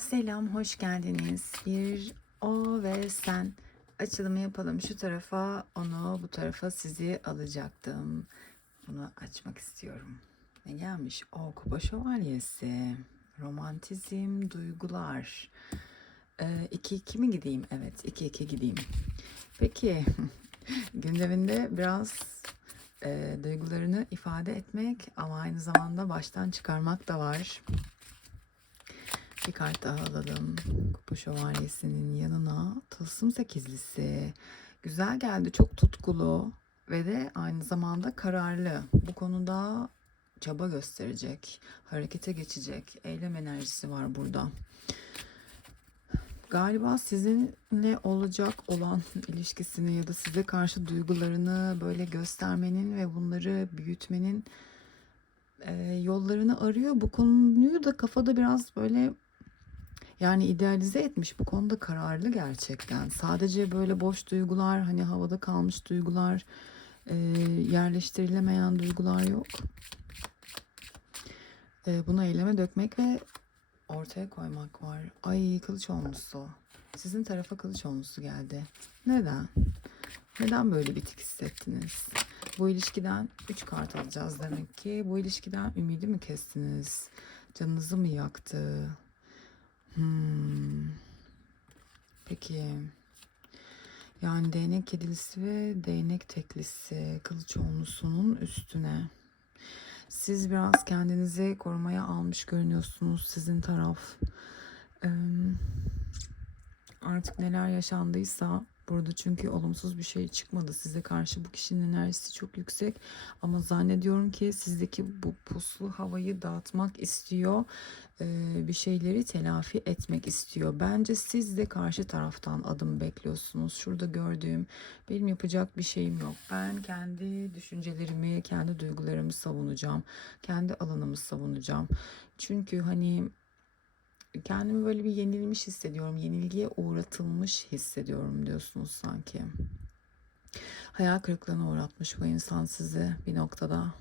Selam, hoş geldiniz. Bir o ve sen açılımı yapalım. Şu tarafa onu, bu tarafa sizi alacaktım. Bunu açmak istiyorum. Ne gelmiş? O kupa şövalyesi. Romantizm, duygular. 2-2 mi gideyim? Evet, 2-2 gideyim. Peki, gündeminde biraz e, duygularını ifade etmek ama aynı zamanda baştan çıkarmak da var. Bir kart daha alalım. Kupa şövalyesinin yanına tılsım sekizlisi. Güzel geldi. Çok tutkulu ve de aynı zamanda kararlı. Bu konuda çaba gösterecek. Harekete geçecek. Eylem enerjisi var burada. Galiba sizinle olacak olan ilişkisini ya da size karşı duygularını böyle göstermenin ve bunları büyütmenin yollarını arıyor. Bu konuyu da kafada biraz böyle yani idealize etmiş bu konuda kararlı gerçekten. Sadece böyle boş duygular, hani havada kalmış duygular, e, yerleştirilemeyen duygular yok. E, bunu eyleme dökmek ve ortaya koymak var. Ay kılıç olmuşsu. Sizin tarafa kılıç olmuşsu geldi. Neden? Neden böyle bitik hissettiniz? Bu ilişkiden 3 kart alacağız demek ki. Bu ilişkiden ümidi mi kestiniz? Canınızı mı yaktı? Hmm. Peki. Yani değnek kedilisi ve değnek teklisi kılıçoğlusunun üstüne. Siz biraz kendinizi korumaya almış görünüyorsunuz sizin taraf. Ee, artık neler yaşandıysa burada çünkü olumsuz bir şey çıkmadı. Size karşı bu kişinin enerjisi çok yüksek. Ama zannediyorum ki sizdeki bu puslu havayı dağıtmak istiyor Ee, bir şeyleri telafi etmek istiyor. Bence siz de karşı taraftan adım bekliyorsunuz. Şurada gördüğüm benim yapacak bir şeyim yok. Ben kendi düşüncelerimi kendi duygularımı savunacağım. Kendi alanımı savunacağım. Çünkü hani kendimi böyle bir yenilmiş hissediyorum. Yenilgiye uğratılmış hissediyorum diyorsunuz sanki. Hayal kırıklığına uğratmış bu insan sizi bir noktada.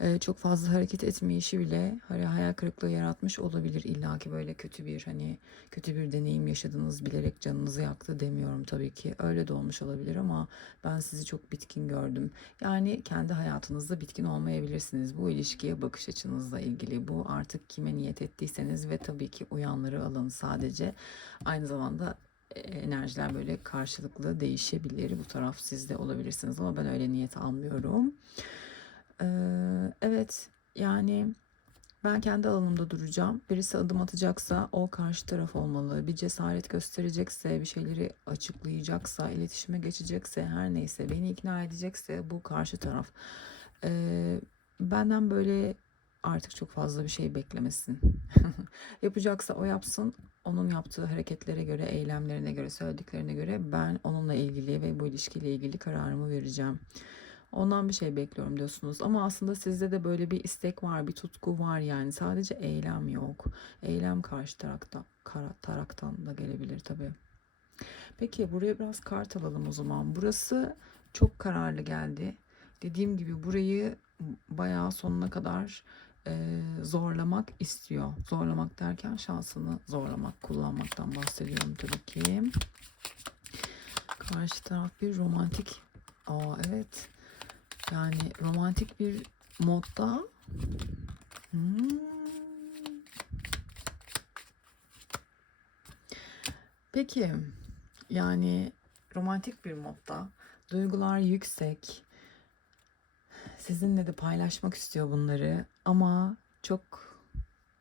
Ee, çok fazla hareket etmeyişi bile hani hayal kırıklığı yaratmış olabilir. İlla ki böyle kötü bir hani kötü bir deneyim yaşadınız bilerek canınızı yaktı demiyorum tabii ki. Öyle de olmuş olabilir ama ben sizi çok bitkin gördüm. Yani kendi hayatınızda bitkin olmayabilirsiniz. Bu ilişkiye bakış açınızla ilgili. Bu artık kime niyet ettiyseniz ve tabii ki uyanları alın sadece. Aynı zamanda e, enerjiler böyle karşılıklı değişebilir. Bu taraf sizde olabilirsiniz ama ben öyle niyet almıyorum. Evet yani ben kendi alanımda duracağım. Birisi adım atacaksa o karşı taraf olmalı. Bir cesaret gösterecekse, bir şeyleri açıklayacaksa, iletişime geçecekse, her neyse beni ikna edecekse bu karşı taraf. Ee, benden böyle artık çok fazla bir şey beklemesin. Yapacaksa o yapsın. Onun yaptığı hareketlere göre, eylemlerine göre, söylediklerine göre ben onunla ilgili ve bu ilişkiyle ilgili kararımı vereceğim. Ondan bir şey bekliyorum diyorsunuz. Ama aslında sizde de böyle bir istek var, bir tutku var yani. Sadece eylem yok. Eylem karşı tarafta, kara, taraktan da gelebilir tabii. Peki buraya biraz kart alalım o zaman. Burası çok kararlı geldi. Dediğim gibi burayı bayağı sonuna kadar e, zorlamak istiyor. Zorlamak derken şansını zorlamak, kullanmaktan bahsediyorum tabii ki. Karşı taraf bir romantik. Aa evet. Yani romantik bir modda. Hmm. Peki yani romantik bir modda duygular yüksek sizinle de paylaşmak istiyor bunları ama çok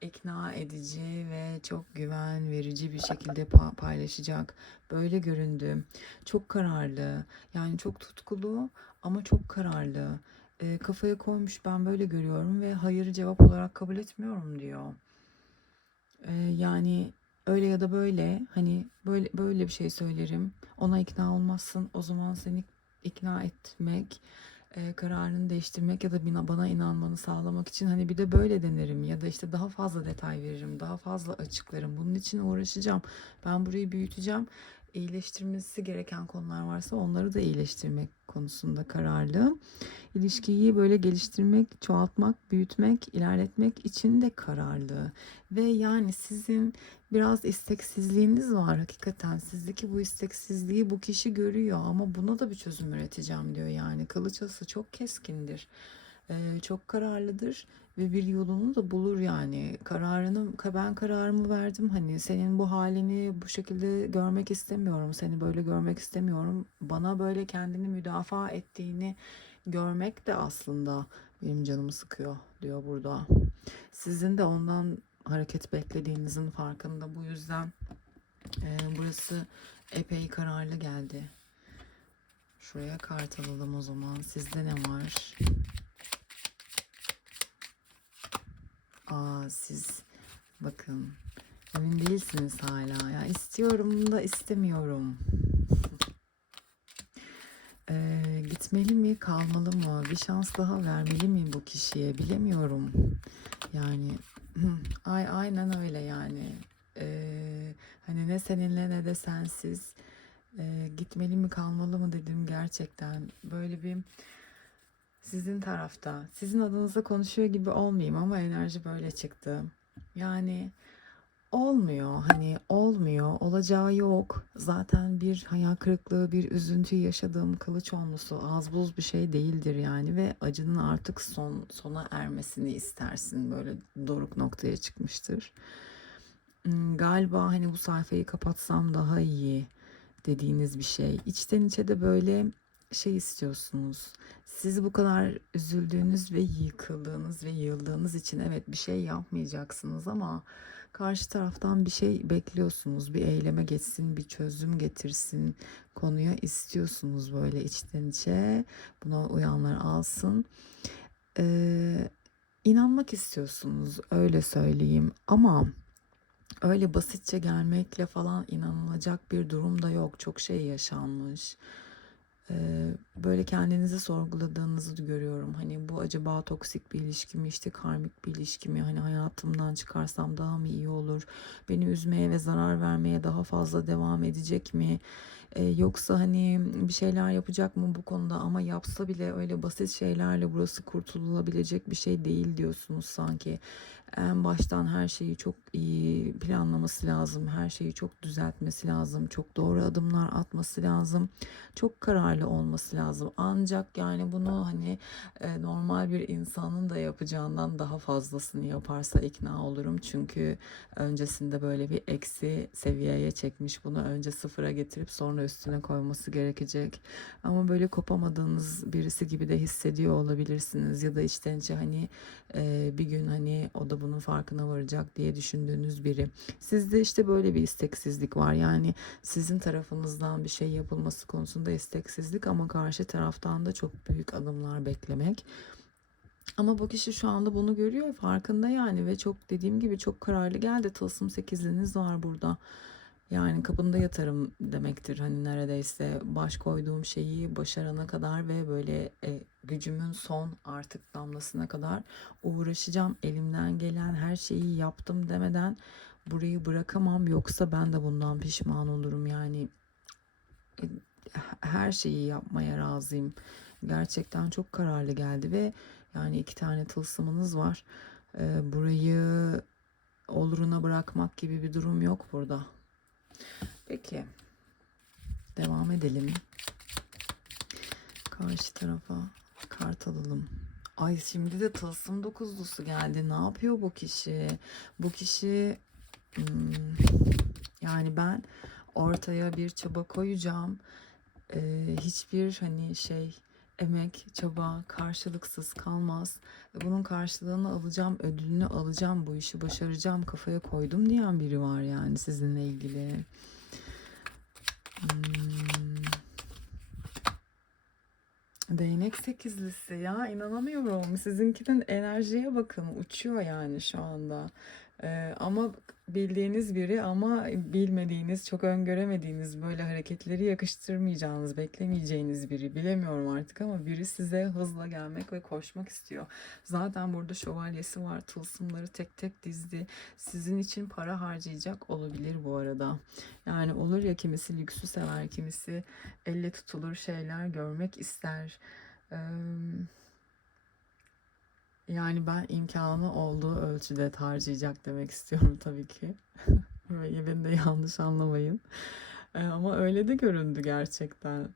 ikna edici ve çok güven verici bir şekilde paylaşacak. Böyle göründü. Çok kararlı. Yani çok tutkulu ama çok kararlı. E, kafaya koymuş ben böyle görüyorum ve hayırı cevap olarak kabul etmiyorum diyor. E, yani öyle ya da böyle hani böyle böyle bir şey söylerim. Ona ikna olmazsın. O zaman seni ikna etmek e, kararını değiştirmek ya da bana inanmanı sağlamak için hani bir de böyle denerim ya da işte daha fazla detay veririm, daha fazla açıklarım. Bunun için uğraşacağım. Ben burayı büyüteceğim. İyileştirmesi gereken konular varsa onları da iyileştirmek konusunda kararlı. İlişkiyi böyle geliştirmek, çoğaltmak, büyütmek, ilerletmek için de kararlı. Ve yani sizin biraz isteksizliğiniz var hakikaten. Sizdeki bu isteksizliği bu kişi görüyor ama buna da bir çözüm üreteceğim diyor yani. Kılıçası çok keskindir. Ee, çok kararlıdır ve bir yolunu da bulur yani. Kararını ben kararımı verdim. Hani senin bu halini bu şekilde görmek istemiyorum. Seni böyle görmek istemiyorum. Bana böyle kendini müdafaa ettiğini görmek de aslında benim canımı sıkıyor diyor burada. Sizin de ondan hareket beklediğinizin farkında. Bu yüzden e, burası epey kararlı geldi. Şuraya kart alalım o zaman. Sizde ne var? Aa siz bakın emin değilsiniz hala. Ya istiyorum da istemiyorum. Ee, gitmeli mi, kalmalı mı? Bir şans daha vermeli miyim bu kişiye? Bilemiyorum. Yani ay aynen öyle yani. Ee, hani ne seninle ne de sensiz. Ee, gitmeli mi, kalmalı mı dedim gerçekten. Böyle bir sizin tarafta, sizin adınıza konuşuyor gibi olmayayım ama enerji böyle çıktı. Yani olmuyor hani olmuyor. Olacağı yok. Zaten bir hayal kırıklığı bir üzüntü yaşadığım kılıç olması az buz bir şey değildir yani ve acının artık son sona ermesini istersin böyle doruk noktaya çıkmıştır. Hmm, galiba hani bu sayfayı kapatsam daha iyi dediğiniz bir şey. İçten içe de böyle şey istiyorsunuz siz bu kadar üzüldüğünüz ve yıkıldığınız ve yıldığınız için evet bir şey yapmayacaksınız ama karşı taraftan bir şey bekliyorsunuz. Bir eyleme geçsin, bir çözüm getirsin konuya istiyorsunuz böyle içten içe. Buna uyanlar alsın. Ee, inanmak istiyorsunuz öyle söyleyeyim ama öyle basitçe gelmekle falan inanılacak bir durum da yok. Çok şey yaşanmış. Böyle kendinizi sorguladığınızı görüyorum. Hani bu acaba toksik bir ilişki mi işte karmik bir ilişki mi? Hani hayatımdan çıkarsam daha mı iyi olur? Beni üzmeye ve zarar vermeye daha fazla devam edecek mi? Ee, yoksa hani bir şeyler yapacak mı bu konuda ama yapsa bile öyle basit şeylerle burası kurtulabilecek bir şey değil diyorsunuz sanki en baştan her şeyi çok iyi planlaması lazım. Her şeyi çok düzeltmesi lazım. Çok doğru adımlar atması lazım. Çok kararlı olması lazım. Ancak yani bunu hani e, normal bir insanın da yapacağından daha fazlasını yaparsa ikna olurum. Çünkü öncesinde böyle bir eksi seviyeye çekmiş bunu. Önce sıfıra getirip sonra üstüne koyması gerekecek. Ama böyle kopamadığınız birisi gibi de hissediyor olabilirsiniz. Ya da içten içe hani e, bir gün hani o da bunun farkına varacak diye düşündüğünüz biri. Sizde işte böyle bir isteksizlik var. Yani sizin tarafınızdan bir şey yapılması konusunda isteksizlik ama karşı taraftan da çok büyük adımlar beklemek. Ama bu kişi şu anda bunu görüyor farkında yani ve çok dediğim gibi çok kararlı geldi. Tılsım sekizliniz var burada. Yani kapında yatarım demektir. Hani neredeyse baş koyduğum şeyi başarana kadar ve böyle e, gücümün son artık damlasına kadar uğraşacağım. Elimden gelen her şeyi yaptım demeden burayı bırakamam. Yoksa ben de bundan pişman olurum. Yani e, her şeyi yapmaya razıyım. Gerçekten çok kararlı geldi ve yani iki tane tılsımınız var. E, burayı oluruna bırakmak gibi bir durum yok burada. Peki. Devam edelim. Karşı tarafa kart alalım. Ay şimdi de tılsım dokuzlusu geldi. Ne yapıyor bu kişi? Bu kişi hmm, yani ben ortaya bir çaba koyacağım. Ee, hiçbir hani şey emek, çaba karşılıksız kalmaz. Bunun karşılığını alacağım, ödülünü alacağım, bu işi başaracağım, kafaya koydum diyen biri var yani sizinle ilgili. Hmm. Değnek sekizlisi ya inanamıyorum. Sizinkinin enerjiye bakın uçuyor yani şu anda. Ee, ama bildiğiniz biri ama bilmediğiniz, çok öngöremediğiniz böyle hareketleri yakıştırmayacağınız, beklemeyeceğiniz biri. Bilemiyorum artık ama biri size hızla gelmek ve koşmak istiyor. Zaten burada şövalyesi var. Tılsımları tek tek dizdi. Sizin için para harcayacak olabilir bu arada. Yani olur ya kimisi lüksü sever, kimisi elle tutulur şeyler görmek ister. Eee yani ben imkanı olduğu ölçüde harcayacak demek istiyorum tabii ki. Ve beni de yanlış anlamayın. Ee, ama öyle de göründü gerçekten.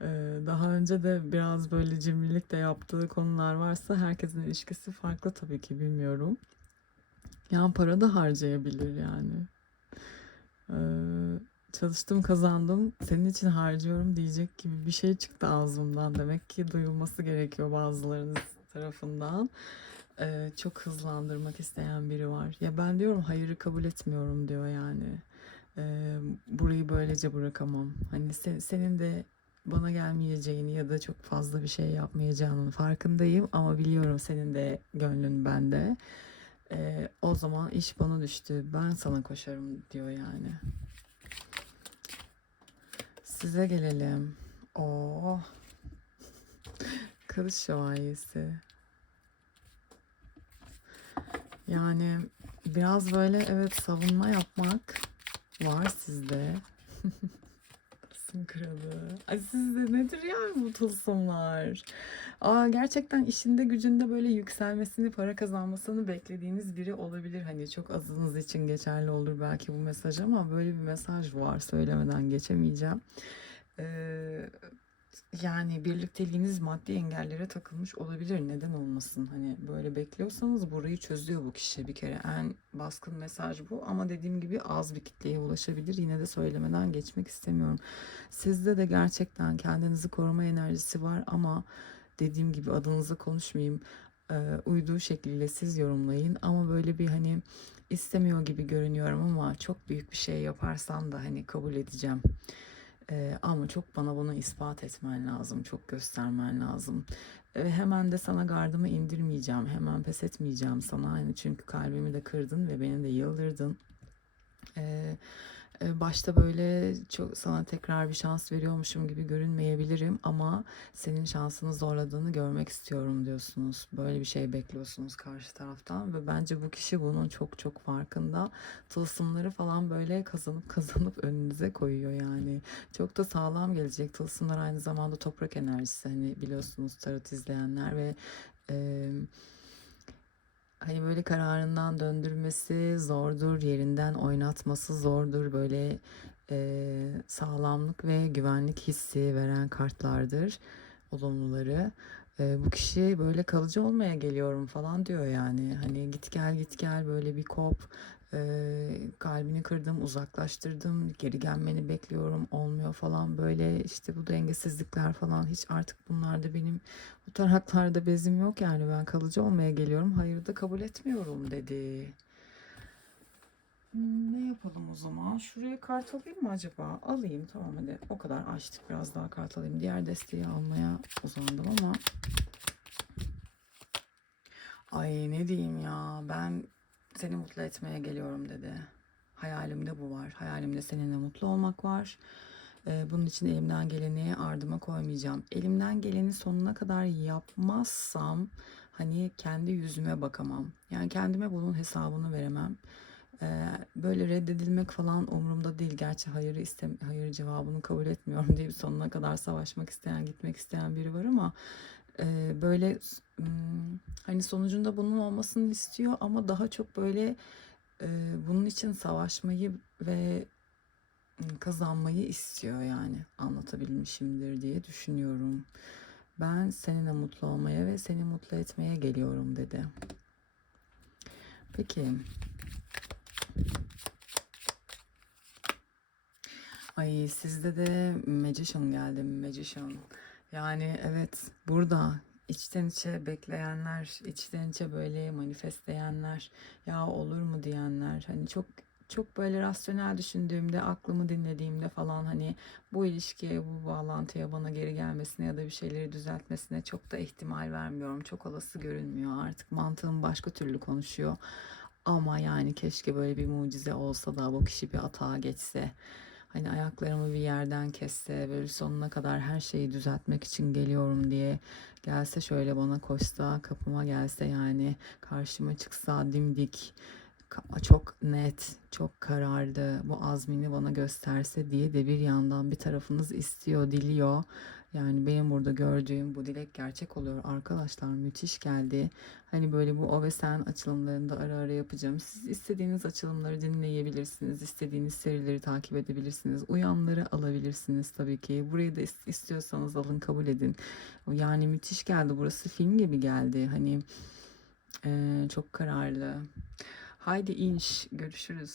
Ee, daha önce de biraz böyle cimrilik de yaptığı konular varsa herkesin ilişkisi farklı tabii ki bilmiyorum. Yani para da harcayabilir yani. Ee, çalıştım kazandım senin için harcıyorum diyecek gibi bir şey çıktı ağzımdan. Demek ki duyulması gerekiyor bazılarınız tarafından e, çok hızlandırmak isteyen biri var. Ya ben diyorum hayırı kabul etmiyorum diyor yani. E, burayı böylece bırakamam. Hani se- senin de bana gelmeyeceğini ya da çok fazla bir şey yapmayacağının farkındayım ama biliyorum senin de gönlün bende. E, o zaman iş bana düştü. Ben sana koşarım diyor yani. Size gelelim. Oo. Kılıç şövalyesi. Yani biraz böyle evet savunma yapmak var sizde. Tılsım kralı. Ay sizde nedir yani bu tılsımlar? Aa, gerçekten işinde gücünde böyle yükselmesini, para kazanmasını beklediğiniz biri olabilir. Hani çok azınız için geçerli olur belki bu mesaj ama böyle bir mesaj var söylemeden geçemeyeceğim. Ee, yani birlikteliğiniz maddi engellere takılmış olabilir. Neden olmasın? Hani böyle bekliyorsanız burayı çözüyor bu kişi bir kere. En baskın mesaj bu ama dediğim gibi az bir kitleye ulaşabilir. Yine de söylemeden geçmek istemiyorum. Sizde de gerçekten kendinizi koruma enerjisi var ama dediğim gibi adınızı konuşmayayım. Uyduğu şekliyle siz yorumlayın ama böyle bir hani istemiyor gibi görünüyorum ama çok büyük bir şey yaparsan da hani kabul edeceğim. Ee, ama çok bana bunu ispat etmen lazım, çok göstermen lazım. Ve hemen de sana gardımı indirmeyeceğim, hemen pes etmeyeceğim sana. Hani çünkü kalbimi de kırdın ve beni de yıldırdın. Ee, başta böyle çok sana tekrar bir şans veriyormuşum gibi görünmeyebilirim ama senin şansını zorladığını görmek istiyorum diyorsunuz. Böyle bir şey bekliyorsunuz karşı taraftan ve bence bu kişi bunun çok çok farkında. Tılsımları falan böyle kazanıp kazanıp önünüze koyuyor yani. Çok da sağlam gelecek. Tılsımlar aynı zamanda toprak enerjisi hani biliyorsunuz tarot izleyenler ve e, Hani böyle kararından döndürmesi zordur, yerinden oynatması zordur. Böyle e, sağlamlık ve güvenlik hissi veren kartlardır olumluları. E, bu kişi böyle kalıcı olmaya geliyorum falan diyor yani. Hani git gel git gel böyle bir kop. E, kalbini kırdım, uzaklaştırdım, geri gelmeni bekliyorum, olmuyor falan böyle işte bu dengesizlikler falan hiç artık bunlarda benim bu taraklarda bezim yok yani ben kalıcı olmaya geliyorum. Hayır da kabul etmiyorum dedi. Hmm, Ne yapalım o zaman? Şuraya kart alayım mı acaba? Alayım tamam hadi. O kadar açtık biraz daha kart alayım. Diğer desteği almaya uzandım ama. Ay ne diyeyim ya ben seni mutlu etmeye geliyorum dedi. Hayalimde bu var. Hayalimde seninle mutlu olmak var. Ee, bunun için elimden geleni ardıma koymayacağım. Elimden geleni sonuna kadar yapmazsam hani kendi yüzüme bakamam. Yani kendime bunun hesabını veremem. Ee, böyle reddedilmek falan umurumda değil. Gerçi hayırı istem hayır cevabını kabul etmiyorum deyip sonuna kadar savaşmak isteyen, gitmek isteyen biri var ama e, böyle hani sonucunda bunun olmasını istiyor ama daha çok böyle e, bunun için savaşmayı ve kazanmayı istiyor yani anlatabilmişimdir diye düşünüyorum. Ben seninle mutlu olmaya ve seni mutlu etmeye geliyorum dedi. Peki. Ay sizde de Magician geldi. Magician. Yani evet burada içten içe bekleyenler, içten içe böyle manifestleyenler, ya olur mu diyenler, hani çok çok böyle rasyonel düşündüğümde, aklımı dinlediğimde falan hani bu ilişkiye, bu bağlantıya bana geri gelmesine ya da bir şeyleri düzeltmesine çok da ihtimal vermiyorum. Çok olası görünmüyor. Artık mantığım başka türlü konuşuyor. Ama yani keşke böyle bir mucize olsa da bu kişi bir atağa geçse. Hani ayaklarımı bir yerden kesse, böyle sonuna kadar her şeyi düzeltmek için geliyorum diye gelse şöyle bana koşsa, kapıma gelse yani karşıma çıksa dimdik, çok net, çok kararlı, bu azmini bana gösterse diye de bir yandan bir tarafınız istiyor, diliyor. Yani benim burada gördüğüm bu dilek gerçek oluyor arkadaşlar müthiş geldi. Hani böyle bu o ve sen açılımlarında ara ara yapacağım. Siz istediğiniz açılımları dinleyebilirsiniz. istediğiniz serileri takip edebilirsiniz. Uyanları alabilirsiniz tabii ki. Burayı da is- istiyorsanız alın kabul edin. Yani müthiş geldi. Burası film gibi geldi. Hani eee, çok kararlı. Haydi inş. Görüşürüz.